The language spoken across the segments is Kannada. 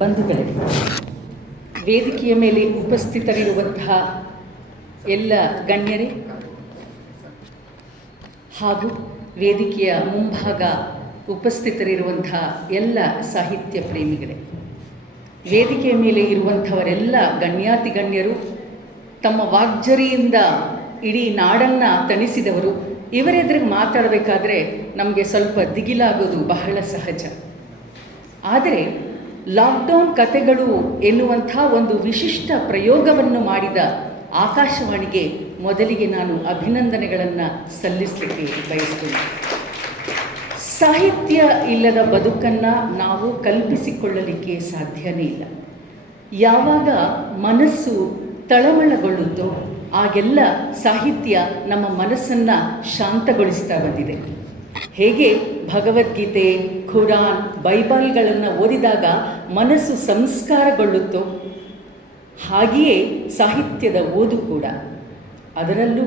ಬಂಧುಗಳೇ, ವೇದಿಕೆಯ ಮೇಲೆ ಉಪಸ್ಥಿತರಿರುವಂತಹ ಎಲ್ಲ ಗಣ್ಯರೇ ಹಾಗೂ ವೇದಿಕೆಯ ಮುಂಭಾಗ ಉಪಸ್ಥಿತರಿರುವಂತಹ ಎಲ್ಲ ಸಾಹಿತ್ಯ ಪ್ರೇಮಿಗಳೇ, ವೇದಿಕೆಯ ಮೇಲೆ ಇರುವಂಥವರೆಲ್ಲ ಗಣ್ಯಾತಿ ಗಣ್ಯರು, ತಮ್ಮ ವಾಗ್ಜರಿಯಿಂದ ಇಡೀ ನಾಡನ್ನು ತಣಿಸಿದವರು. ಇವರೆದುರಿಗೆ ಮಾತಾಡಬೇಕಾದ್ರೆ ನಮಗೆ ಸ್ವಲ್ಪ ದಿಗಿಲಾಗೋದು ಬಹಳ ಸಹಜ. ಆದರೆ ಲಾಕ್ಡೌನ್ ಕಥೆಗಳು ಎನ್ನುವಂಥ ಒಂದು ವಿಶಿಷ್ಟ ಪ್ರಯೋಗವನ್ನು ಮಾಡಿದ ಆಕಾಶವಾಣಿಗೆ ಮೊದಲಿಗೆ ನಾನು ಅಭಿನಂದನೆಗಳನ್ನು ಸಲ್ಲಿಸಲಿಕ್ಕೆ ಬಯಸ್ತೇನೆ. ಸಾಹಿತ್ಯ ಇಲ್ಲದ ಬದುಕನ್ನು ನಾವು ಕಲ್ಪಿಸಿಕೊಳ್ಳಲಿಕ್ಕೆ ಸಾಧ್ಯವೇ ಇಲ್ಲ. ಯಾವಾಗ ಮನಸ್ಸು ತಳಮಳಗೊಳ್ಳುತ್ತೋ ಆಗೆಲ್ಲ ಸಾಹಿತ್ಯ ನಮ್ಮ ಮನಸ್ಸನ್ನು ಶಾಂತಗೊಳಿಸ್ತಾ ಬಂದಿದೆ. ಹೇಗೆ ಭಗವದ್ಗೀತೆ, ಖುರಾನ್, ಬೈಬಲ್ಗಳನ್ನು ಓದಿದಾಗ ಮನಸ್ಸು ಸಂಸ್ಕಾರಗೊಳ್ಳುತ್ತೋ ಹಾಗೆಯೇ ಸಾಹಿತ್ಯದ ಓದು ಕೂಡ, ಅದರಲ್ಲೂ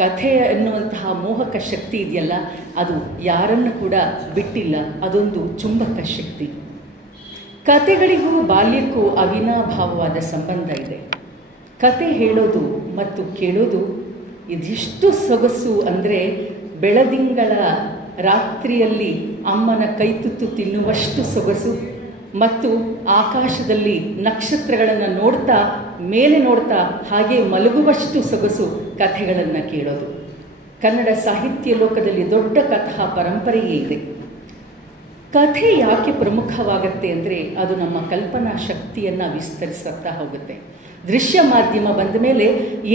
ಕಥೆ ಎನ್ನುವಂತಹ ಮೋಹಕ ಶಕ್ತಿ ಇದೆಯಲ್ಲ, ಅದು ಯಾರನ್ನು ಕೂಡ ಬಿಟ್ಟಿಲ್ಲ. ಅದೊಂದು ಚುಂಬಕ ಶಕ್ತಿ. ಕಥೆಗಳಿಗೂ ಬಾಲ್ಯಕ್ಕೂ ಅವಿನಾಭಾವವಾದ ಸಂಬಂಧ ಇದೆ. ಕತೆ ಹೇಳೋದು ಮತ್ತು ಕೇಳೋದು ಇದಿಷ್ಟು ಸೊಗಸು ಅಂದರೆ, ಬೆಳದಿಂಗಳ ರಾತ್ರಿಯಲ್ಲಿ ಅಮ್ಮನ ಕೈತುತ್ತು ತಿನ್ನುವಷ್ಟು ಸೊಗಸು ಮತ್ತು ಆಕಾಶದಲ್ಲಿ ನಕ್ಷತ್ರಗಳನ್ನು ನೋಡ್ತಾ, ಮೇಲೆ ನೋಡ್ತಾ ಹಾಗೆ ಮಲಗುವಷ್ಟು ಸೊಗಸು ಕಥೆಗಳನ್ನು ಕೇಳೋದು. ಕನ್ನಡ ಸಾಹಿತ್ಯ ಲೋಕದಲ್ಲಿ ದೊಡ್ಡ ಕಥಾ ಪರಂಪರೆಯೇ ಇದೆ. ಕಥೆ ಯಾಕೆ ಪ್ರಮುಖವಾಗುತ್ತೆ ಅಂದರೆ, ಅದು ನಮ್ಮ ಕಲ್ಪನಾ ಶಕ್ತಿಯನ್ನು ವಿಸ್ತರಿಸುತ್ತಾ ಹೋಗುತ್ತೆ. ದೃಶ್ಯ ಮಾಧ್ಯಮ ಬಂದ ಮೇಲೆ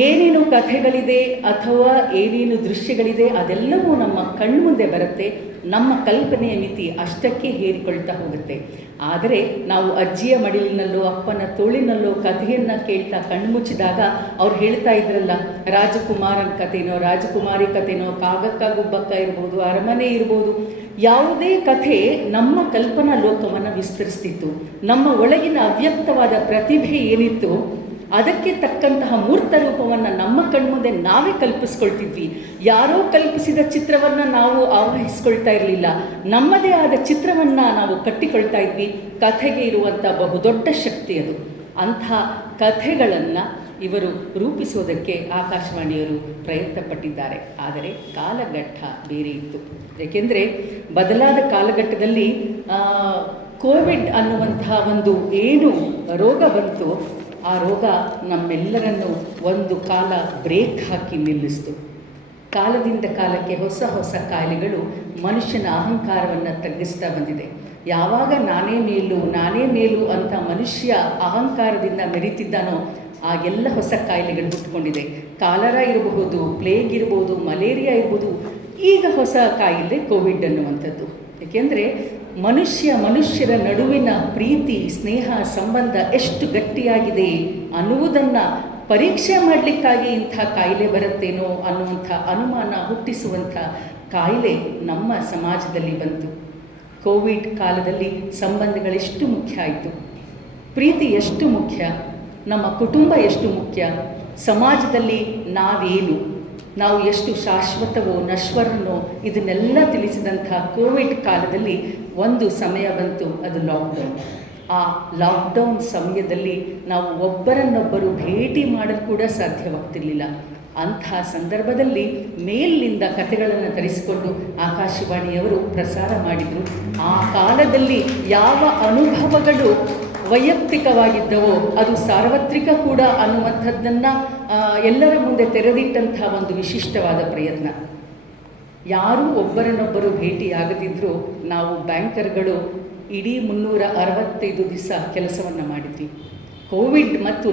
ಏನೇನು ಕಥೆಗಳಿದೆ ಅಥವಾ ಏನೇನು ದೃಶ್ಯಗಳಿದೆ ಅದೆಲ್ಲವೂ ನಮ್ಮ ಕಣ್ಮುಂದೆ ಬರುತ್ತೆ. ನಮ್ಮ ಕಲ್ಪನೆಯ ಮಿತಿ ಅಷ್ಟಕ್ಕೆ ಹೇರಿಕೊಳ್ತಾ ಹೋಗುತ್ತೆ. ಆದರೆ ನಾವು ಅಜ್ಜಿಯ ಮಡಿಲಿನಲ್ಲೋ ಅಪ್ಪನ ತೋಳಿನಲ್ಲೋ ಕಥೆಯನ್ನು ಕೇಳ್ತಾ ಕಣ್ಮುಚ್ಚಿದಾಗ ಅವ್ರು ಹೇಳ್ತಾ ಇದ್ರಲ್ಲ, ರಾಜಕುಮಾರನ ಕಥೆನೋ ರಾಜಕುಮಾರಿ ಕಥೆನೋ, ಕಾಗಕ್ಕ ಗುಬ್ಬಕ್ಕ ಇರ್ಬೋದು, ಅರಮನೆ ಇರ್ಬೋದು, ಯಾವುದೇ ಕಥೆ ನಮ್ಮ ಕಲ್ಪನಾ ಲೋಕವನ್ನು ವಿಸ್ತರಿಸ್ತಿತ್ತು. ನಮ್ಮ ಒಳಗಿನ ಅವ್ಯಕ್ತವಾದ ಪ್ರತಿಭೆ ಏನಿತ್ತು ಅದಕ್ಕೆ ತಕ್ಕಂತಹ ಮೂರ್ತ ರೂಪವನ್ನು ನಮ್ಮ ಕಣ್ಮುಂದೆ ನಾವೇ ಕಲ್ಪಿಸ್ಕೊಳ್ತಿದ್ವಿ. ಯಾರೋ ಕಲ್ಪಿಸಿದ ಚಿತ್ರವನ್ನು ನಾವು ಆವಹಿಸ್ಕೊಳ್ತಾ ಇರಲಿಲ್ಲ, ನಮ್ಮದೇ ಆದ ಚಿತ್ರವನ್ನು ನಾವು ಕಟ್ಟಿಕೊಳ್ತಾ ಇದ್ವಿ. ಕಥೆಗೆ ಇರುವಂಥ ಬಹುದೊಡ್ಡ ಶಕ್ತಿ ಅದು. ಅಂಥ ಕಥೆಗಳನ್ನು ಇವರು ರೂಪಿಸೋದಕ್ಕೆ ಆಕಾಶವಾಣಿಯವರು ಪ್ರಯತ್ನ ಪಟ್ಟಿದ್ದಾರೆ. ಆದರೆ ಕಾಲಘಟ್ಟ ಬೇರೆ ಇತ್ತು. ಏಕೆಂದರೆ ಬದಲಾದ ಕಾಲಘಟ್ಟದಲ್ಲಿ ಕೋವಿಡ್ ಅನ್ನುವಂತಹ ಒಂದು ಏನು ರೋಗ ಬಂತು, ಆ ರೋಗ ನಮ್ಮೆಲ್ಲರನ್ನು ಒಂದು ಕಾಲ ಬ್ರೇಕ್ ಹಾಕಿ ನಿಲ್ಲಿಸ್ತು. ಕಾಲದಿಂದ ಕಾಲಕ್ಕೆ ಹೊಸ ಹೊಸ ಕಾಯಿಲೆಗಳು ಮನುಷ್ಯನ ಅಹಂಕಾರವನ್ನು ತಗ್ಗಿಸ್ತಾ ಬಂದಿದೆ. ಯಾವಾಗ ನಾನೇ ಮೇಲು ಅಂತ ಮನುಷ್ಯ ಅಹಂಕಾರದಿಂದ ಮೆರೀತಿದ್ದಾನೋ ಆಗೆಲ್ಲ ಹೊಸ ಕಾಯಿಲೆಗಳು ಹುಟ್ಟುಕೊಂಡಿದೆ. ಕಾಲರ ಇರಬಹುದು, ಪ್ಲೇಗ್ ಇರ್ಬೋದು, ಮಲೇರಿಯಾ ಇರ್ಬೋದು, ಈಗ ಹೊಸ ಕಾಯಿಲೆ ಕೋವಿಡ್ ಅನ್ನುವಂಥದ್ದು. ಏಕೆಂದರೆ ಮನುಷ್ಯರ ನಡುವಿನ ಪ್ರೀತಿ, ಸ್ನೇಹ, ಸಂಬಂಧ ಎಷ್ಟು ಗಟ್ಟಿಯಾಗಿದೆ ಅನ್ನುವುದನ್ನು ಪರೀಕ್ಷೆ ಮಾಡಲಿಕ್ಕಾಗಿ ಇಂಥ ಕಾಯಿಲೆ ಬರುತ್ತೇನೋ ಅನ್ನುವಂಥ ಅನುಮಾನ ಹುಟ್ಟಿಸುವಂಥ ಕಾಯಿಲೆ ನಮ್ಮ ಸಮಾಜದಲ್ಲಿ ಬಂತು. ಕೋವಿಡ್ ಕಾಲದಲ್ಲಿ ಸಂಬಂಧಗಳೆಷ್ಟು ಮುಖ್ಯ ಆಯಿತು, ಪ್ರೀತಿ ಎಷ್ಟು ಮುಖ್ಯ, ನಮ್ಮ ಕುಟುಂಬ ಎಷ್ಟು ಮುಖ್ಯ, ಸಮಾಜದಲ್ಲಿ ನಾವು ಎಷ್ಟು ಶಾಶ್ವತವೋ ನಶ್ವರನೋ ಇದನ್ನೆಲ್ಲ ತಿಳಿಸಿದಂಥ ಕೋವಿಡ್ ಕಾಲದಲ್ಲಿ ಒಂದು ಸಮಯ ಬಂತು, ಅದು ಲಾಕ್ಡೌನ್. ಆ ಲಾಕ್ಡೌನ್ ಸಮಯದಲ್ಲಿ ನಾವು ಒಬ್ಬರನ್ನೊಬ್ಬರು ಭೇಟಿ ಮಾಡಲು ಕೂಡ ಸಾಧ್ಯವಾಗ್ತಿರ್ಲಿಲ್ಲ. ಅಂಥ ಸಂದರ್ಭದಲ್ಲಿ ಮೇಲಿನಿಂದ ಕಥೆಗಳನ್ನು ತರಿಸಿಕೊಂಡು ಆಕಾಶವಾಣಿಯವರು ಪ್ರಸಾರ ಮಾಡಿದರು. ಆ ಕಾಲದಲ್ಲಿ ಯಾವ ಅನುಭವಗಳು ವೈಯಕ್ತಿಕವಾಗಿದ್ದವೋ ಅದು ಸಾರ್ವತ್ರಿಕ ಕೂಡ ಅನ್ನುವಂಥದ್ದನ್ನು ಎಲ್ಲರ ಮುಂದೆ ತೆರೆದಿಟ್ಟಂಥ ಒಂದು ವಿಶಿಷ್ಟವಾದ ಪ್ರಯತ್ನ. ಯಾರೂ ಒಬ್ಬರನ್ನೊಬ್ಬರು ಭೇಟಿಯಾಗದಿದ್ದರೂ ನಾವು ಬ್ಯಾಂಕರ್ಗಳು ಇಡೀ 365 ದಿವಸ ಕೆಲಸವನ್ನು ಮಾಡಿದ್ವಿ. ಕೋವಿಡ್ ಮತ್ತು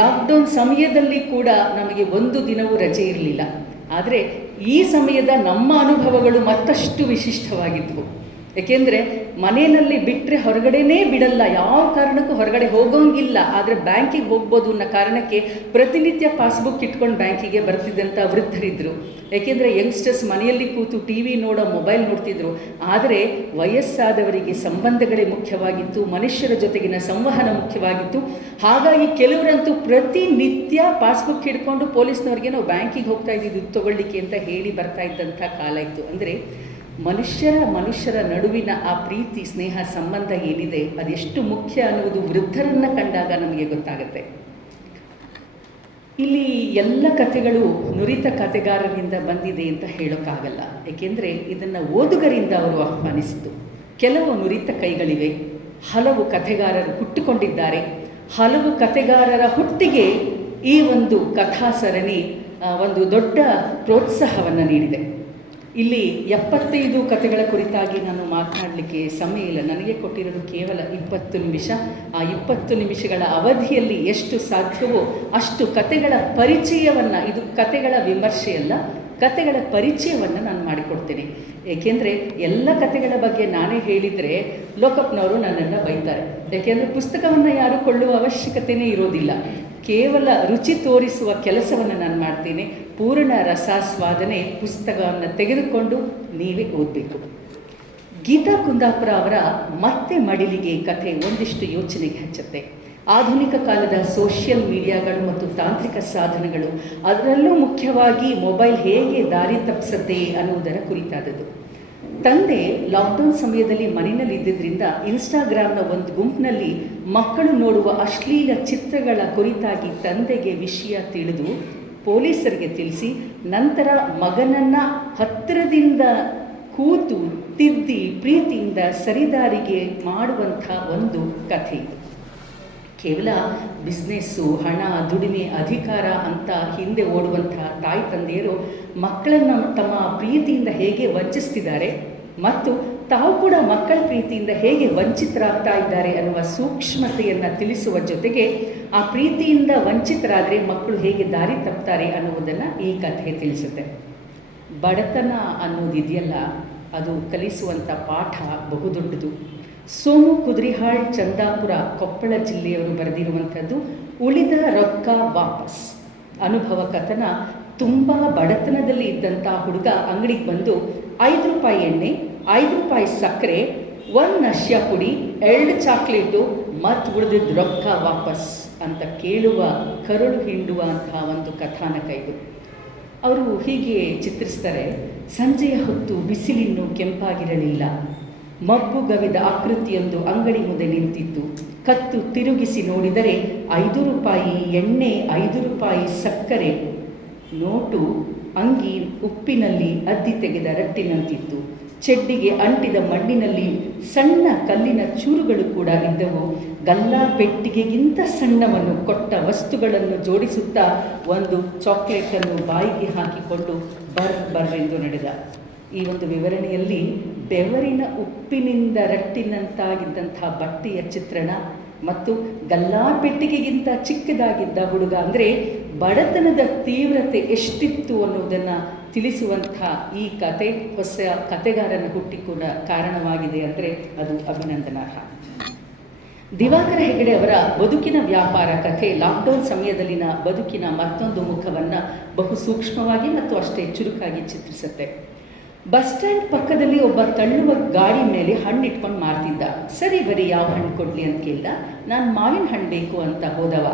ಲಾಕ್ಡೌನ್ ಸಮಯದಲ್ಲಿ ಕೂಡ ನಮಗೆ ಒಂದು ದಿನವೂ ರಜೆ ಇರಲಿಲ್ಲ. ಆದರೆ ಈ ಸಮಯದ ನಮ್ಮ ಅನುಭವಗಳು ಮತ್ತಷ್ಟು ವಿಶಿಷ್ಟವಾಗಿದ್ವು. ಏಕೆಂದರೆ ಮನೆಯಲ್ಲಿ ಬಿಟ್ಟರೆ ಹೊರಗಡೆನೇ ಬಿಡಲ್ಲ, ಯಾವ ಕಾರಣಕ್ಕೂ ಹೊರಗಡೆ ಹೋಗೋಂಗಿಲ್ಲ. ಆದರೆ ಬ್ಯಾಂಕಿಗೆ ಹೋಗ್ಬೋದು ಅನ್ನೋ ಕಾರಣಕ್ಕೆ ಪ್ರತಿನಿತ್ಯ ಪಾಸ್ಬುಕ್ ಇಟ್ಕೊಂಡು ಬ್ಯಾಂಕಿಗೆ ಬರ್ತಿದ್ದಂಥ ವೃದ್ಧರಿದ್ದರು. ಏಕೆಂದರೆ ಯಂಗ್ಸ್ಟರ್ಸ್ ಮನೆಯಲ್ಲಿ ಕೂತು ಟಿ ವಿ ಮೊಬೈಲ್ ನೋಡ್ತಿದ್ರು. ಆದರೆ ವಯಸ್ಸಾದವರಿಗೆ ಸಂಬಂಧಗಳೇ ಮುಖ್ಯವಾಗಿತ್ತು, ಮನುಷ್ಯರ ಜೊತೆಗಿನ ಸಂವಹನ ಮುಖ್ಯವಾಗಿತ್ತು. ಹಾಗಾಗಿ ಕೆಲವರಂತೂ ಪ್ರತಿನಿತ್ಯ ಪಾಸ್ಬುಕ್ ಹಿಡ್ಕೊಂಡು ಪೊಲೀಸ್ನವ್ರಿಗೆ ನಾವು ಬ್ಯಾಂಕಿಗೆ ಹೋಗ್ತಾ ಇದ್ದಿದ್ದು ತೊಗೊಳ್ಳಿಕ್ಕೆ ಅಂತ ಹೇಳಿ ಬರ್ತಾ ಇದ್ದಂಥ ಕಾಲ ಇತ್ತು. ಅಂದರೆ ಮನುಷ್ಯರ ನಡುವಿನ ಆ ಪ್ರೀತಿ ಸ್ನೇಹ ಸಂಬಂಧ ಏನಿದೆ ಅದೆಷ್ಟು ಮುಖ್ಯ ಅನ್ನುವುದು ವೃದ್ಧರನ್ನು ಕಂಡಾಗ ನಮಗೆ ಗೊತ್ತಾಗುತ್ತೆ. ಇಲ್ಲಿ ಎಲ್ಲ ಕಥೆಗಳು ನುರಿತ ಕಥೆಗಾರರಿಂದ ಬಂದಿದೆ ಅಂತ ಹೇಳೋಕ್ಕಾಗಲ್ಲ. ಏಕೆಂದರೆ ಇದನ್ನು ಓದುಗರಿಂದ ಅವರು ಆಹ್ವಾನಿಸಿತು. ಕೆಲವು ನುರಿತ ಕೈಗಳಿವೆ, ಹಲವು ಕಥೆಗಾರರು ಹುಟ್ಟಿಕೊಂಡಿದ್ದಾರೆ. ಹಲವು ಕಥೆಗಾರರ ಹುಟ್ಟಿಗೆ ಈ ಒಂದು ಕಥಾ ಸರಣಿ ಒಂದು ದೊಡ್ಡ ಪ್ರೋತ್ಸಾಹವನ್ನು ನೀಡಿದೆ. ಇಲ್ಲಿ 75 ಕಥೆಗಳ ಕುರಿತಾಗಿ ನಾನು ಮಾತನಾಡಲಿಕ್ಕೆ ಸಮಯ ಇಲ್ಲ. ನನಗೆ ಕೊಟ್ಟಿರೋದು ಕೇವಲ 20 ನಿಮಿಷ. ಆ 20 ನಿಮಿಷಗಳ ಅವಧಿಯಲ್ಲಿ ಎಷ್ಟು ಸಾಧ್ಯವೋ ಅಷ್ಟು ಕಥೆಗಳ ಪರಿಚಯವನ್ನು, ಇದು ಕಥೆಗಳ ವಿಮರ್ಶೆಯಲ್ಲ, ಕಥೆಗಳ ಪರಿಚಯವನ್ನು ನಾನು ಮಾಡಿಕೊಡ್ತೇನೆ. ಏಕೆಂದರೆ ಎಲ್ಲ ಕಥೆಗಳ ಬಗ್ಗೆ ನಾನೇ ಹೇಳಿದರೆ ಲೋಕಪ್ನವರು ನನ್ನನ್ನು ಬೈತಾರೆ. ಏಕೆಂದರೆ ಪುಸ್ತಕವನ್ನು ಯಾರು ಕೊಳ್ಳುವ ಅವಶ್ಯಕತೆಯೇ ಇರೋದಿಲ್ಲ. ಕೇವಲ ರುಚಿ ತೋರಿಸುವ ಕೆಲಸವನ್ನು ನಾನು ಮಾಡ್ತೀನಿ. ಪೂರ್ಣ ರಸಾಸ್ವಾದನೆ ಪುಸ್ತಕವನ್ನು ತೆಗೆದುಕೊಂಡು ನೀವೇ ಓದಬೇಕು. ಗೀತಾ ಕುಂದಾಪುರ ಅವರ ಮತ್ತೆ ಮಡಿಲಿಗೆ ಕಥೆ ಒಂದಿಷ್ಟು ಯೋಚನೆಗೆ ಹಚ್ಚುತ್ತೆ. ಆಧುನಿಕ ಕಾಲದ ಸೋಷಿಯಲ್ ಮೀಡಿಯಾಗಳು ಮತ್ತು ತಾಂತ್ರಿಕ ಸಾಧನಗಳು, ಅದರಲ್ಲೂ ಮುಖ್ಯವಾಗಿ ಮೊಬೈಲ್ ಹೇಗೆ ದಾರಿ ತಪ್ಪಿಸುತ್ತೆ ಅನ್ನುವುದರ ಕುರಿತಾದದ್ದು. ತಂದೆ ಲಾಕ್ಡೌನ್ ಸಮಯದಲ್ಲಿ ಮನೆಯಲ್ಲಿ ಇದ್ದಿದ್ದರಿಂದ ಇನ್ಸ್ಟಾಗ್ರಾಮ್ನ ಒಂದು ಗುಂಪಿನಲ್ಲಿ ಮಕ್ಕಳು ನೋಡುವ ಅಶ್ಲೀಲ ಚಿತ್ರಗಳ ಕುರಿತಾಗಿ ತಂದೆಗೆ ವಿಷಯ ತಿಳಿದು ಪೊಲೀಸರಿಗೆ ತಿಳಿಸಿ ನಂತರ ಮಗನನ್ನು ಹತ್ತಿರದಿಂದ ಕೂತು ತಿದ್ದಿ ಪ್ರೀತಿಯಿಂದ ಸರಿದಾರಿಗೆ ಮಾಡುವಂಥ ಒಂದು ಕಥೆ. ಕೇವಲ ಬಿಸ್ನೆಸ್ಸು, ಹಣ, ದುಡಿಮೆ, ಅಧಿಕಾರ ಅಂತ ಹಿಂದೆ ಓಡುವಂಥ ತಾಯಿ ತಂದೆಯರು ಮಕ್ಕಳನ್ನು ತಮ್ಮ ಪ್ರೀತಿಯಿಂದ ಹೇಗೆ ವಂಚಿಸ್ತಿದ್ದಾರೆ ಮತ್ತು ತಾವು ಕೂಡ ಮಕ್ಕಳ ಪ್ರೀತಿಯಿಂದ ಹೇಗೆ ವಂಚಿತರಾಗ್ತಾ ಇದ್ದಾರೆ ಅನ್ನುವ ಸೂಕ್ಷ್ಮತೆಯನ್ನು ತಿಳಿಸುವ ಜೊತೆಗೆ ಆ ಪ್ರೀತಿಯಿಂದ ವಂಚಿತರಾದರೆ ಮಕ್ಕಳು ಹೇಗೆ ದಾರಿ ತಪ್ತಾರೆ ಅನ್ನುವುದನ್ನು ಈ ಕಥೆ ತಿಳಿಸುತ್ತೆ. ಬಡತನ ಅನ್ನೋದಿದೆಯಲ್ಲ, ಅದು ಕಲಿಸುವಂಥ ಪಾಠ ಬಹುದೊಡ್ಡದು. ಸೋಮು ಕುದ್ರಿಹಾಳ್, ಚಂದಾಪುರ, ಕೊಪ್ಪಳ ಜಿಲ್ಲೆಯವರು ಬರೆದಿರುವಂಥದ್ದು ಉಳಿದ ರೊಕ್ಕ ವಾಪಸ್ ಅನುಭವ ಕಥನ. ತುಂಬ ಬಡತನದಲ್ಲಿ ಇದ್ದಂಥ ಹುಡುಗ ಅಂಗಡಿಗೆ ಬಂದು 5 ರೂಪಾಯಿ ಎಣ್ಣೆ, 5 ರೂಪಾಯಿ ಸಕ್ಕರೆ, 1 ನಶ್ಯ ಪುಡಿ, 2 ಚಾಕ್ಲೇಟು ಮತ್ತು ಉಳಿದಿದ್ದ ರೊಕ್ಕ ವಾಪಸ್ ಅಂತ ಕೇಳುವ ಕರುಳು ಹಿಂಡುವಂಥ ಒಂದು ಕಥಾನಕ ಇದು. ಅವರು ಹೀಗೆ ಚಿತ್ರಿಸ್ತಾರೆ. ಸಂಜೆಯ ಹೊತ್ತು ಬಿಸಿಲಿನ್ನು ಕೆಂಪಾಗಿರಲಿಲ್ಲ. ಮಬ್ಬು ಗವಿದ ಆಕೃತಿಯೊಂದು ಅಂಗಡಿ ಮುಂದೆ ನಿಂತಿತ್ತು. ಕತ್ತು ತಿರುಗಿಸಿ ನೋಡಿದರೆ 5 ರೂಪಾಯಿ ಎಣ್ಣೆ, 5 ರೂಪಾಯಿ ಸಕ್ಕರೆ ನೋಟು ಅಂಗಿ ಉಪ್ಪಿನಲ್ಲಿ ಅದ್ದಿ ತೆಗೆದ ರಟ್ಟಿನಂತಿತ್ತು. ಚೆಡ್ಡಿಗೆ ಅಂಟಿದ ಮಣ್ಣಿನಲ್ಲಿ ಸಣ್ಣ ಕಲ್ಲಿನ ಚೂರುಗಳು ಕೂಡ ಇದ್ದವು. ಗಲ್ಲಾ ಪೆಟ್ಟಿಗೆಗಿಂತ ಸಣ್ಣವನ್ನು ಕೊಟ್ಟ ವಸ್ತುಗಳನ್ನು ಜೋಡಿಸುತ್ತಾ ಒಂದು ಚಾಕ್ಲೇಟನ್ನು ಬಾಯಿಗೆ ಹಾಕಿಕೊಂಡು ಬರ್ರೆಂದು ನಡೆದ. ಈ ಒಂದು ವಿವರಣೆಯಲ್ಲಿ ಬೆವರಿನ ಉಪ್ಪಿನಿಂದ ರಟ್ಟಿನಂತಾಗಿದ್ದಂಥ ಬಟ್ಟೆಯ ಚಿತ್ರಣ ಮತ್ತು ಗಲ್ಲಾ ಪೆಟ್ಟಿಗೆಗಿಂತ ಚಿಕ್ಕದಾಗಿದ್ದ ಹುಡುಗ, ಅಂದರೆ ಬಡತನದ ತೀವ್ರತೆ ಎಷ್ಟಿತ್ತು ಅನ್ನೋದನ್ನು ತಿಳಿಸುವಂಥ ಈ ಕತೆ ಹೊಸ ಕತೆಗಾರನ ಹುಟ್ಟಿ ಕೂಡ ಕಾರಣವಾಗಿದೆ ಅಂದರೆ ಅದು ಅಭಿನಂದನಾರ್ಹ. ದಿವಾಕರ ಹೆಗಡೆ ಅವರ ಬದುಕಿನ ವ್ಯಾಪಾರ ಕಥೆ ಲಾಕ್ಡೌನ್ ಸಮಯದಲ್ಲಿನ ಬದುಕಿನ ಮತ್ತೊಂದು ಮುಖವನ್ನು ಬಹು ಸೂಕ್ಷ್ಮವಾಗಿ ಮತ್ತು ಅಷ್ಟೇ ಚುರುಕಾಗಿ ಚಿತ್ರಿಸುತ್ತೆ. ಬಸ್ ಸ್ಟ್ಯಾಂಡ್ ಪಕ್ಕದಲ್ಲಿ ಒಬ್ಬ ತಳ್ಳುವ ಗಾಡಿ ಮೇಲೆ ಹಣ್ಣು ಇಟ್ಕೊಂಡು ಮಾರ್ತಿದ್ದ. ಸರಿ ಬರೀ ಯಾವ ಹಣ್ಣು ಕೊಡಲಿ ಅಂತ ಕೇಳ್ದ. ನಾನು ಮಾವಿನ ಹಣ್ಣು ಬೇಕು ಅಂತ ಹೋದವ.